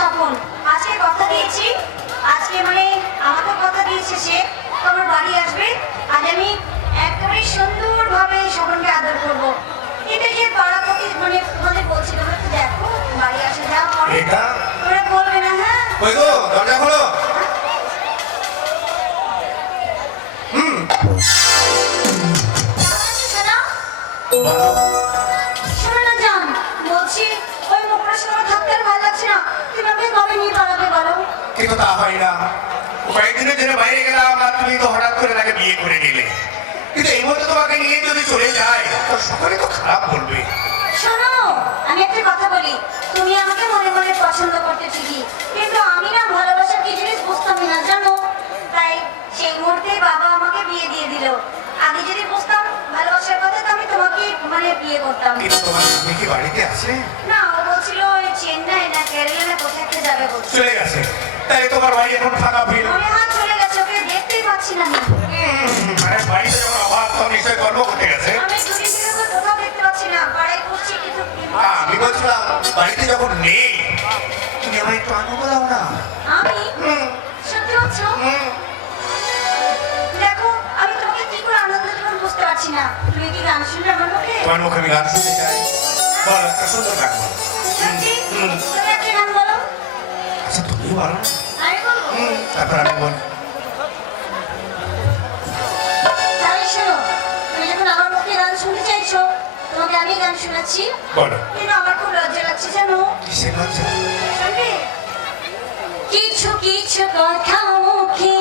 স্বপন। আজকে কথা দিয়েছি। আজকে মানে আমাকে কথা দিয়েছে সে। তো আমার বাড়ি আসবে। আজ আমি একেবারে সুন্দরভাবে স্বপনকে আদর করব। কিন্তু যে পাড়া প্রতি মানে তোমাদের বলছি তোমরা একটু দেখো বাড়ি আসে যাও পরে তোমরা বলবে না হ্যাঁ। কই গো? দরজা খোলো। শোনা তা হয় না। কয়েকদিনের জন্য বাইরে গেলাম আর তুমি তো হঠাৎ করে তাকে বিয়ে করে নিলে। কিন্তু এই মধ্যে তোমাকে নিয়ে যদি চলে যায় তো সকলে তো খারাপ বলবে। শোনো আমি একটা কথা বলি। তুমি আমাকে মনে মনে পছন্দ করতে ঠিকই কিন্তু আমি না ভালোবাসার কি জিনিস বুঝতামই না জানো? তাই সেই মুহূর্তে বাবা আমাকে বিয়ে দিয়ে দিল। আমি যদি বুঝতাম ভালোবাসার কথা তো আমি তোমাকে মানে বিয়ে করতাম। কিন্তু তোমার স্বামী কি বাড়িতে আছে? না ও বলছিল চেন্নাই না কেরালা না কোথায় যাবে বলছিল। চলে গেছে। তাই তোমার বাড়ি এখন ফাঁকা ফিল চলে গেছে ওকে দেখতেই পাচ্ছি না আমি। বাড়িতে যখন অভাব তখন নিশ্চয় গর্ব করতে গেছে। আমি বলছিলাম বাড়িতে যখন নেই তুমি আমায় একটু আনন্দ দাও না। আমি? হুম, সত্যি বলছো? হুম। দেখো আমি তোমাকে কি করে আনন্দ দেবো বুঝতে পারছি না। তুমি কি গান শুনলে আমার মুখে? তোমার মুখে আমি গান শুনতে চাই। বল একটা সুন্দর গান বল। সত্যি? আচ্ছা তুমি বলো না। তারপর আমি বল আমি গান শোনাচ্ছি বলো কিন্তু আমার খুব লজ্জা লাগছে জানো কিছু কিছু কথা মুখে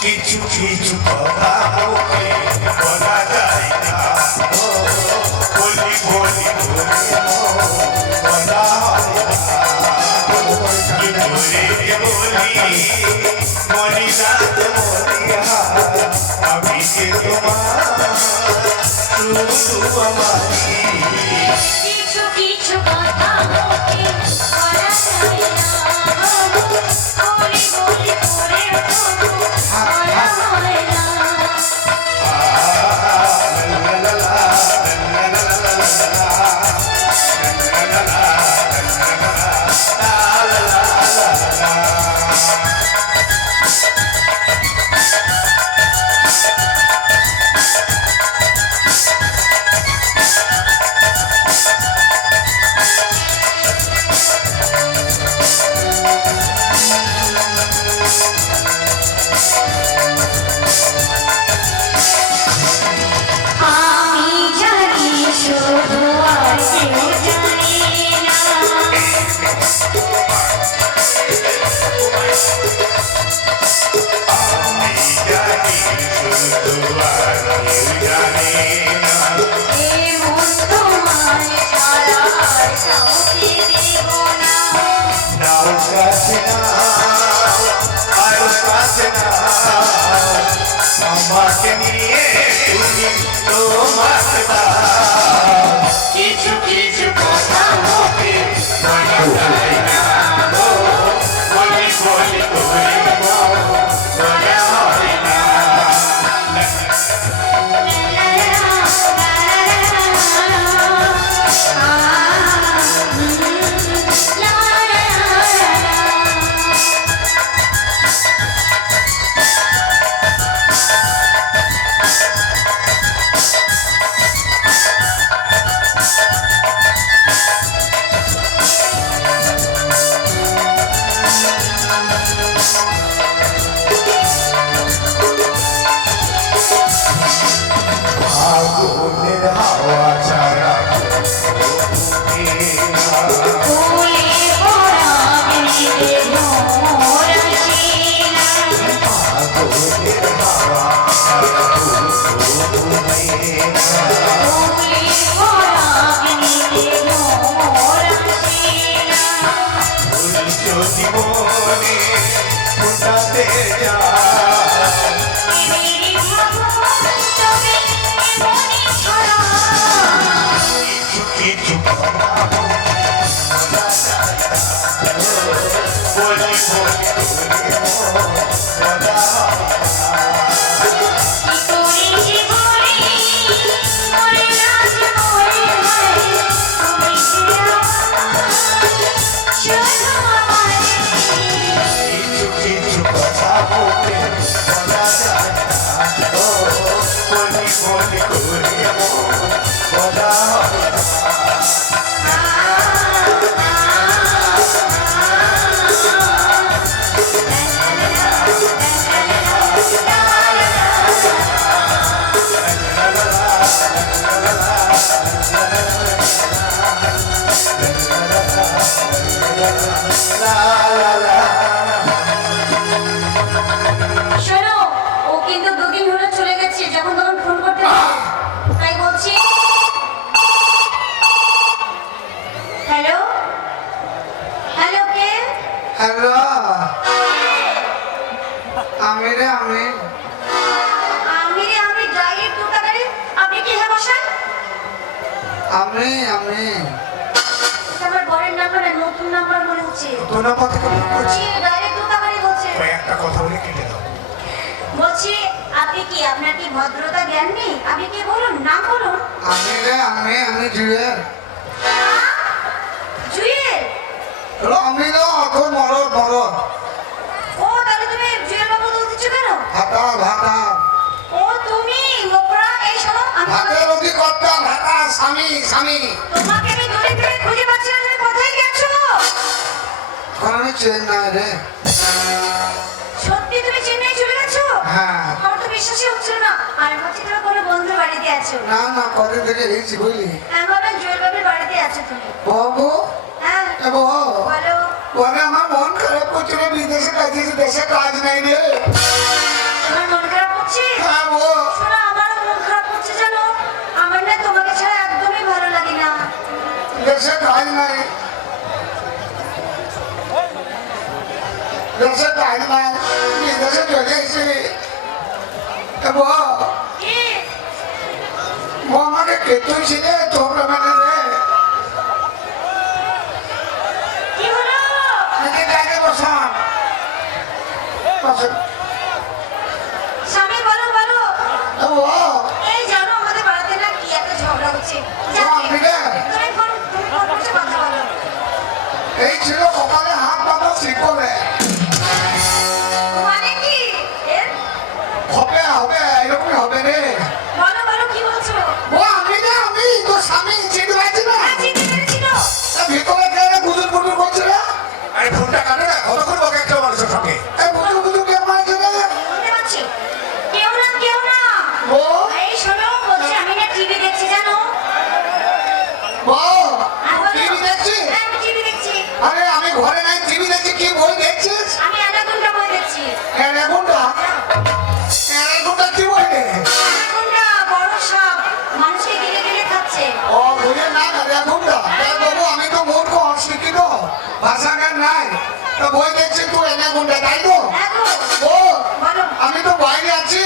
কিছু কিছু কথা মুখে কিছু কিছু কথা মুখে বলা যায় না। কিছু কিছু কথা মুখে বলা যায় বলি করে মন বলা হয় আমি আমি আমার বরের নাম্বার না নতুন নাম্বার মনে হচ্ছে। ধন্যবাদ থেকে ফোন করছি জি ডাইরেক্ট দোকানে বলছে। একটা কথা বলে কেটে দাও। বলছি আপনি কি আপনার কি ভদ্রতা জ্ঞান নেই? আপনি কি বলুন না বলুন। আমি রে আমি আমি জুয়েল। জুয়েল? আমি রে এখন মরদ মরদ ও তাহলে তুমি জুয়েল বাবু দিচ্ছ কেন? ভাতা ভাতা। অধিকর্তা স্বামী স্বামী। তোমাকে আমি দূরে থেকে খুঁজে পাচ্ছি তুমি কোথায় গেছো? আমি চেন্নাই রে। সত্যি তুমি চেন্নাই চলে গেছো? হ্যাঁ। আমার তো বিশ্বাসই হচ্ছিল না। আর ভাবছি তুমি কোনো বন্ধুর বাড়িতে আছো? না না কদিন থেকে এইছি বুঝলি। আমি জুয়েল বাবুর বাড়িতে আছো তুমি। বাবু। হ্যাঁ। এ বলো। ওরে আমার মন খারাপ করছে রে বিদেশে কাজ দেশে কাজ নাই রে। তোমার মন খারাপ করছে? হ্যাঁ শোনো আমার মন খারাপ করছে জানো আমার না তোমাকে ছাড়া একদমই ভালো লাগে না দেশে কাজ নাই দেশে কাজ নাই বিদেশে চলে এসেছি এ বউ কি বউ আমাকে কেতুই তা বই দেখছি তুই এরকমটা তাই তো? হ্যাঁ ও আমি তো বাইরে আছি।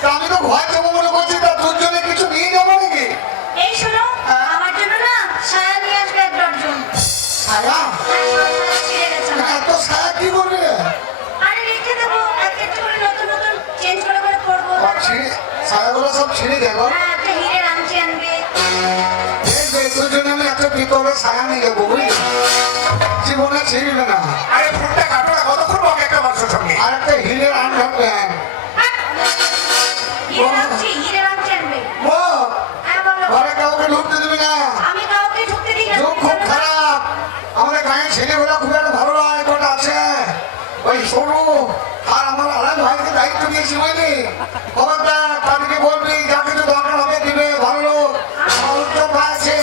তা আমি তো ঘর যাব মনে করছি তা তোর জন্য কিছু নিয়ে যাব নাকি? এই শোনো হ্যাঁ। আমার জন্য না সায়া নিয়ে আসবে এক ডজন। ছায়া? হ্যাঁ। এত ছায়া কি করবি? আরে রেখে দেবো একটা একটা করে নতুন নতুন চেঞ্জ করে করে পরবো ছায়াগুলো সব ছিঁড়ে দেখো হ্যাঁ একটা হিরের আংটি আনবে। তোর জন্য আমি একটা পিতলের ছায়া নিয়ে যাব বুঝলি? জীবনে ছিঁড়বে না। আরে ফোনটা কাটো কতক্ষণ বকে একটা মানুষের সঙ্গে? আর একটা হিলের হ্যাঁ। আনবে। ও হ্যাঁ ঘরে কাউকে ঢুকতে দিবি না। আমি কাউকে ঢুকতে দিই না যুগ খুব খারাপ। আমাদের গাঁয়ের ছেলেগুলো খুব একটা ভালো নয় কটা আছে। ওই সরু আর আমার আলাদা ভাইকে দায়িত্ব দিয়েছি বুঝলি? খবরদার তাদেরকে বলবি যা কিছু দরকার হবে দিবে ভালো লোক। আমার উত্তর আছে।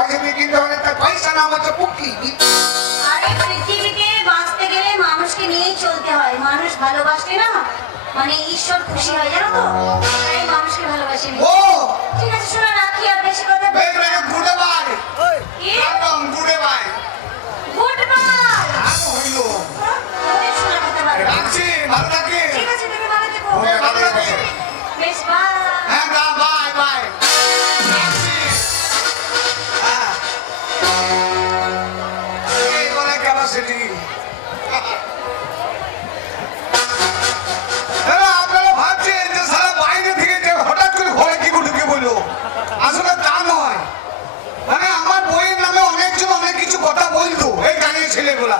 লাগে তো পয়সা দিয়ে কিনতে হবে তাই পয়সা নাম হচ্ছে পুকি আরে পৃথিবীতে বাঁচতে গেলে মানুষকে নিয়েই চলতে হয়। মানুষ ভালোবাসলে না মানে ঈশ্বর খুশি হয় জানো তো? তাই মানুষকে ভালোবাসে ও! ঠিক আছে শোনো রাখি আর বেশি কথা। বেগ বলব বেগে বাই একদম গুড়ে বাই গুড বাই আর হইল। অনেক শোনা কথা বলো রাখছি ভালো থাকে ঠিক আছে তুমি ভালো থেকো। ভালো থেকো। বেশ বাই। হ্যাঁ বাই। ছেলেগুলা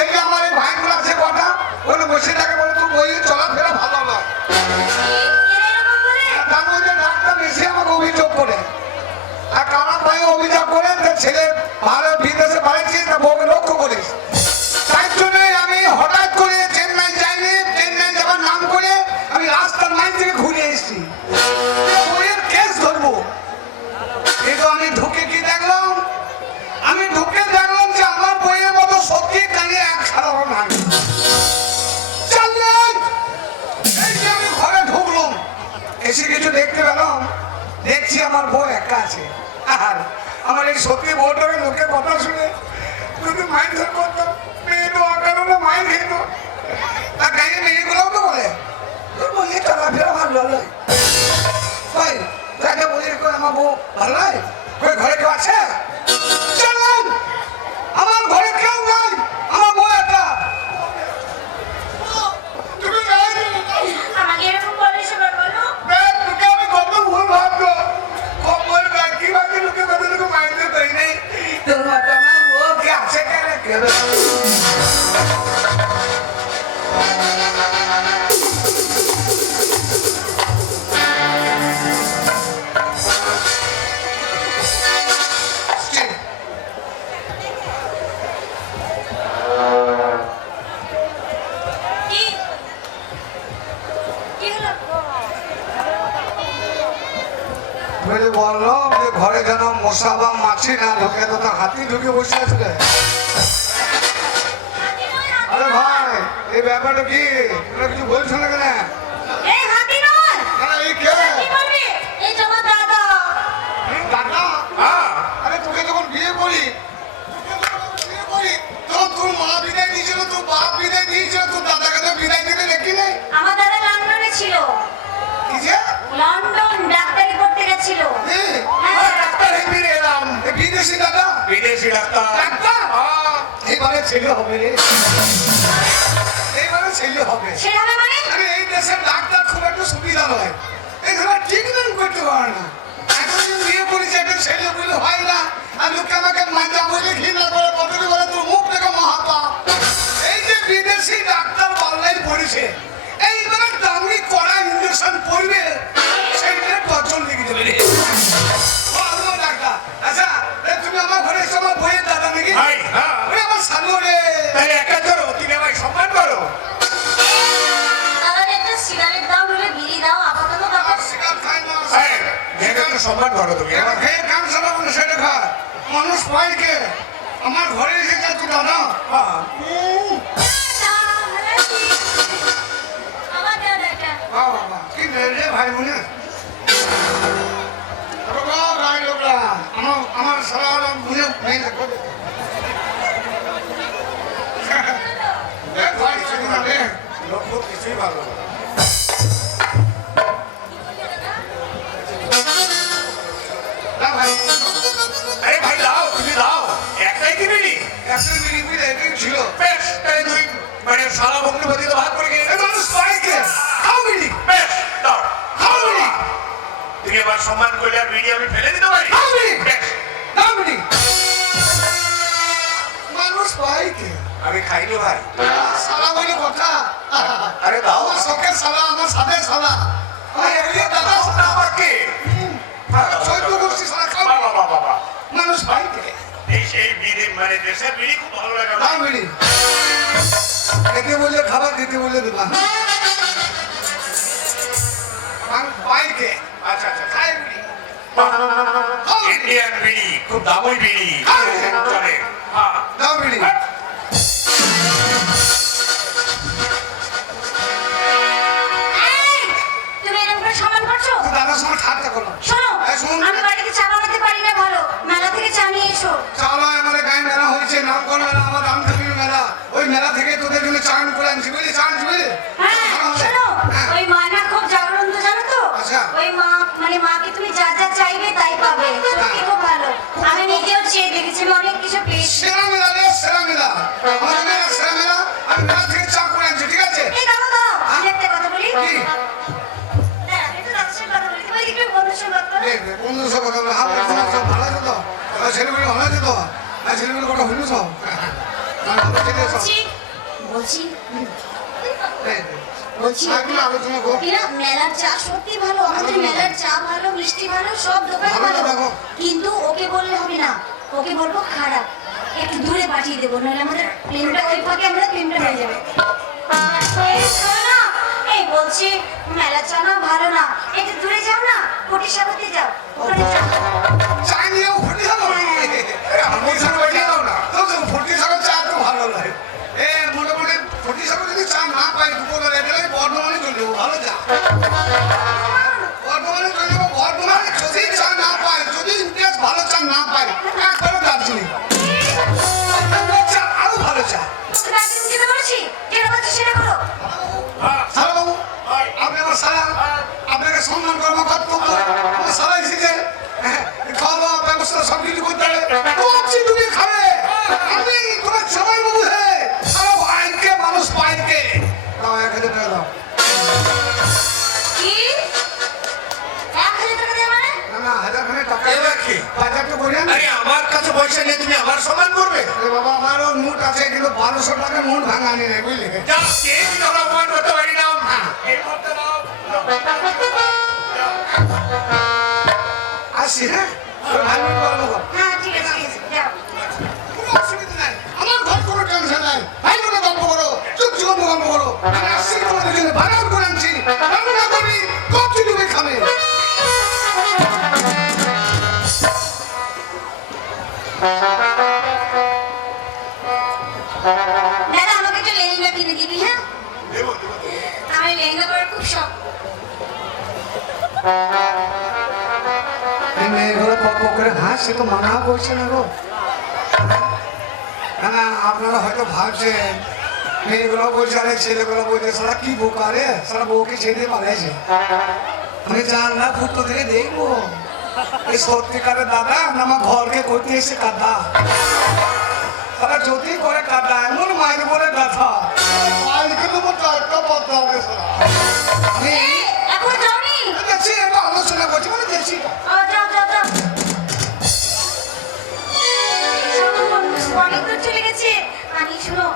এই যে আমার এই ভাইগুলো আছে কটা, বলে বসে থাকে, বলে তুই বই চলাফেরা ভালো নয়। তার মধ্যে ডাক্তার এসে আমাকে অভিযোগ করে। আর কারা ভাই অভিযোগ করেন যে ছেলে ভালো এসে কিছু দেখতে পেলাম? দেখছি আমার বউ একা আছে। আর আমার এই সত্যি বউটাকে লোকের কথা শুনে যদি মাইন্ড ধর করতাম মেয়ে তো অকারণে মাইন্ড খেত। আর গাড়ি মেয়েগুলোও তো বলে, তোর বইয়ে চলাফেরা ভালো নয়। তাকে বলি আমার বউ ভালো নয়? ঘরে কেউ আছে চলুন আমার ঘরে কেউ নাই আমার বউ একা তুমি নাই আমাকে এরকম বলে সেবার বলো ব্যাগ তোকে আমি কত ভুল ভাবতো খবর বাকি বাকি লোকে কত লোক মাইতে দেই নাই তোমার তোমার ও কি আছে কেন বিদেশি দাদা বিদেশি ডাক্তার। ডাক্তার? হ্যাঁ। এইবারে ছেলে হবে রে। এইবারে ছেলে হবে। সেভাবে মানে? আরে এই দেশের ডাক্তার খুব একটা সুবিধা নয়। এখানে ট্রিটমেন্ট করতে পারে না। এখন যে বিয়ে করেছে একটা ছেলে বলে হয় না। আর লোকে আমাকে মাজা বলে ঘৃণা করে কতটি বলে তোর মুখ থেকে মহাপা। এই যে বিদেশি ডাক্তার পাল্লাই পড়েছে এইবারে দামি কড়া ইঞ্জেকশন পড়বে সম্মান করো তুমি। ফের কাম সারা মানুষ এটা খায়। মানুষ পায় কে? আমার ঘরে এসে যা তুই দাদা কি মেরে ভাই মনে আমার সারা আলাম বুঝে নেই থাকো। লক্ষ্য কিছুই ভালো ছিল। বেশ তাই দুই মানে সারা ভগ্নপতি তো ভাগ করে গিয়ে বেশ দাও। খাও বিড়ি তুমি এবার সম্মান করলে আর বিড়ি আমি ফেলে দিতে পারি। বেশ। মানুষ আমি খাইনি ভাই। সালা বলে কথা। আরে দাও। শখের সালা আমার সাথে সালা দাদা দাও আমাকে চৈত্য গোষ্ঠী সালা খাও বাবা বাবা বাবা মানুষ পাইকে এই সেই বিড়ি মানে দেশের বিড়ি খুব ভালো লাগে দাও বিড়ি। খেতে বললে খাবার খেতে বললে দেবা আচ্ছা আচ্ছা খাই বিড়ি। ইন্ডিয়ান বিড়ি। খুব দামি বিড়ি। চলে। হ্যাঁ দাও বিড়ি। তুমি এরকম করে সমান করছ? তুই দাদার সঙ্গে ঠাট্টা করো। শোনো আমি চান করে আনছি বুঝলি? চান বুঝলি? হ্যাঁ শোনো হ্যাঁ। ওই মা না খুব জাগরন্ত জানো তো? আচ্ছা। ওই মা মানে মাকে তুমি যা যা চাইবে তাই পাবে। সত্যি খুব ভালো। আমি নিজেও চেয়ে দেখেছি আমি অনেক কিছু পেয়েছি। সেরা মেলা রে সেরা মেলা আমাদের মেলা সেরা মেলা আমি মেলা থেকে চা করে আনছি ঠিক আছে? এই দাও দাও আমি একটা কথা বলি? কি? বন্ধুর সব কথা বলে। সব ভালো আছে তো? ছেলেমেয়ে ভালো আছে তো? আর ছেলেমেয়ে কথা হইল সব না, ভালো ছেলে সব। বলছি বলছি এই, বলছি আলোচনা কর। কিনা মেলার চা সত্যি ভালো আমাদের মেলার চা ভালো মিষ্টি ভালো সব দোকান ভালো ভালো। তো দেখো। কিন্তু ওকে বললে হবে না। ওকে বলব খারাপ। একটু দূরে পাঠিয়ে দেবো নাহলে আমাদের প্লেনটা ওই ফাঁকে আমরা প্লেনটা হয়ে যাবে। এই না, এই বলছি মেলার চা না ভালো না। একটু দূরে যাও না কোটির সাগরতে যাও। ওখানে চা। ফুটি পয়সা নিয়ে তুমি আমার সম্মান করবে? বাবা আমারও মুঠ আছে কিন্তু বারোশো টাকা মুট ভাঙা নিয়ে বুঝলি? যা কেউ যখন অপমান করতে পারি না? এই মুহূর্তে দাও আসি হ্যাঁ ভাঙবি দাদা, আমাকে একটা লেহেঙ্গা হ্যাঁ? হাসছে তো মানা করছে না গো। না আপনারা হয়তো ভাবছেন, মেয়েগুলো বলছে, আরে ছেলেগুলো বলছে, সারা কি বোকা রে? সারা বউকে ছেড়ে পালাইছে। আমি জান না ফুটো থেকে দেখব। এই সত্যিকারের দাদা আমার ঘরকে করতে এসে কাদা তারা যদি করে কাদা এমন মায়ের বলে গাথা মাইকে দেবো তো একটা বদলা হবে আমি এখন যাওনি? দেখছি একটা আলোচনা করছি মানে দেখছি। অনেক দূর চলে গেছে। আমি শুনো